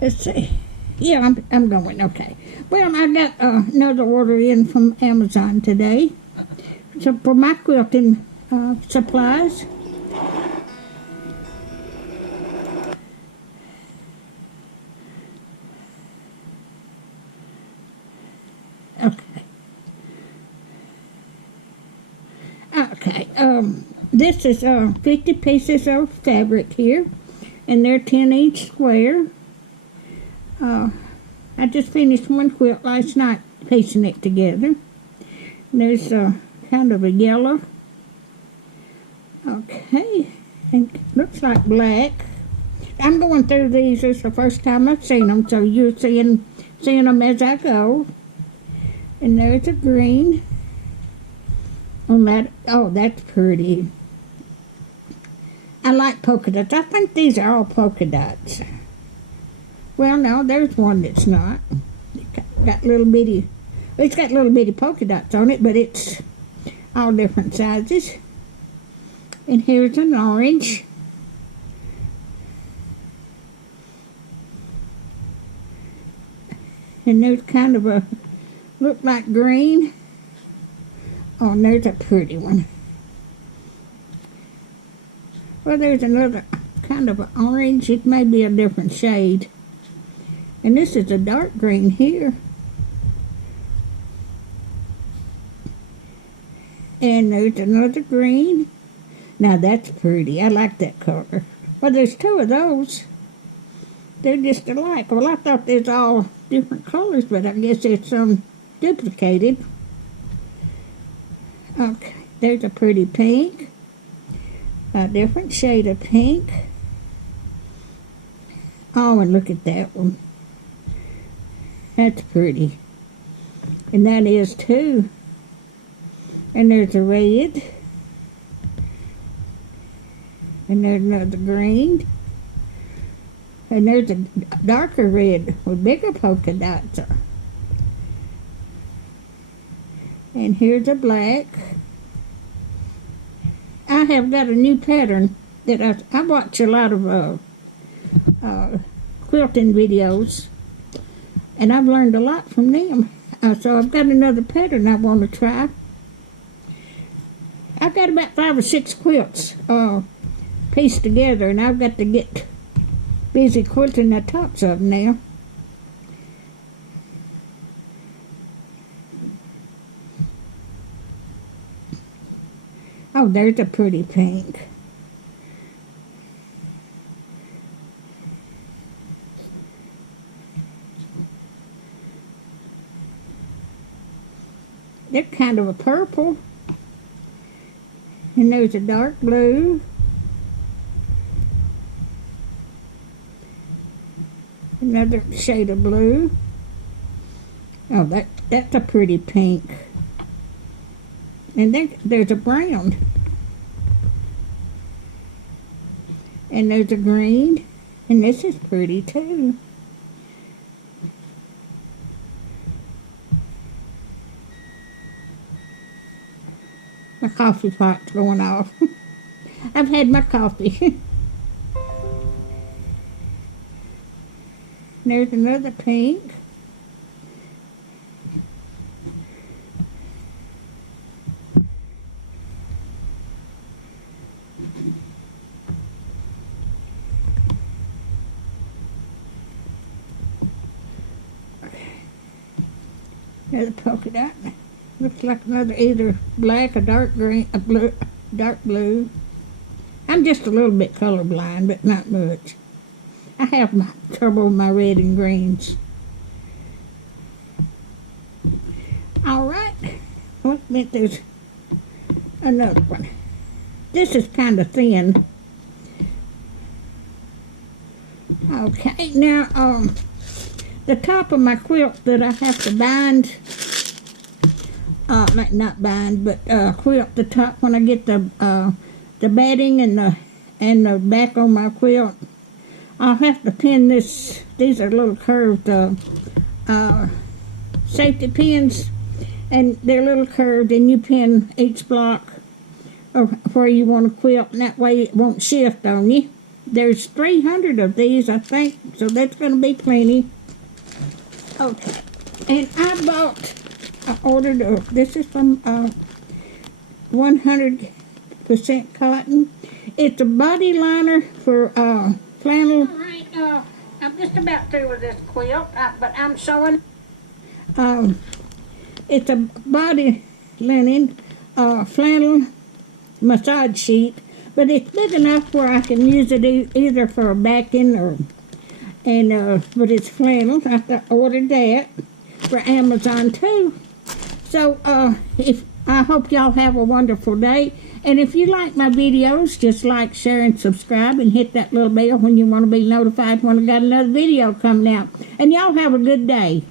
Let's see. Yeah, I'm going. Okay. Well, I got another order in from Amazon today. So for my quilting supplies. Okay. Okay. This is 50 pieces of fabric here, and they're 10-inch square. I just finished one quilt last night, piecing it together. There's kind of a yellow. Okay, and it looks like black. I'm going through these. It's the first time I've seen them, so you're seeing them as I go. And there's a green on that. Oh, that's pretty. I like polka dots. I think these are all polka dots. Well, no, there's one that's not. It's got little bitty polka dots on it, but it's all different sizes. And here's an orange. And there's kind of a, look like green. Oh, and there's a pretty one. Well, there's another kind of an orange. It may be a different shade. And this is a dark green here. And there's another green. Now that's pretty. I like that color. Well, there's two of those. They're just alike. Well, I thought there's all different colors, but I guess it's duplicated. Okay, there's a pretty pink. A different shade of pink. Oh, and look at that one. That's pretty. And that is too. And there's a red. And there's another green. And there's a darker red with bigger polka dots. And here's a black. I have got a new pattern that I watch a lot of quilting videos, and I've learned a lot from them. So I've got another pattern I want to try. I've got about 5 or 6 quilts pieced together, and I've got to get busy quilting the tops of them now. Oh, there's a pretty pink. They're kind of a purple. And there's a dark blue. Another shade of blue. Oh, that's a pretty pink. And then there's a brown. And there's a green. And this is pretty too. My coffee pot's going off. I've had my coffee. There's another pink. Another polka dot. Looks like another either black or dark green, a blue, dark blue. I'm just a little bit colorblind, but not much. I have my trouble with my red and greens. All right. Well, I meant there's another one. This is kind of thin. Okay, now the top of my quilt that I have to bind, not bind, but quilt the top when I get the batting and the back on my quilt. I'll have to pin this. These are little curved safety pins, and they're little curved, and you pin each block or where you want to quilt, and that way it won't shift on you. There's 300 of these, I think, so that's going to be plenty. Okay, and I ordered, this is from 100% cotton. It's a body liner for flannel. All right, I'm just about through with this quilt, but I'm sewing. It's a body linen flannel massage sheet, but it's big enough where I can use it either for a backing but it's flannel. I ordered that for Amazon too. So I hope y'all have a wonderful day. And if you like my videos, just like, share, and subscribe, and hit that little bell when you want to be notified when I got another video coming out. And y'all have a good day.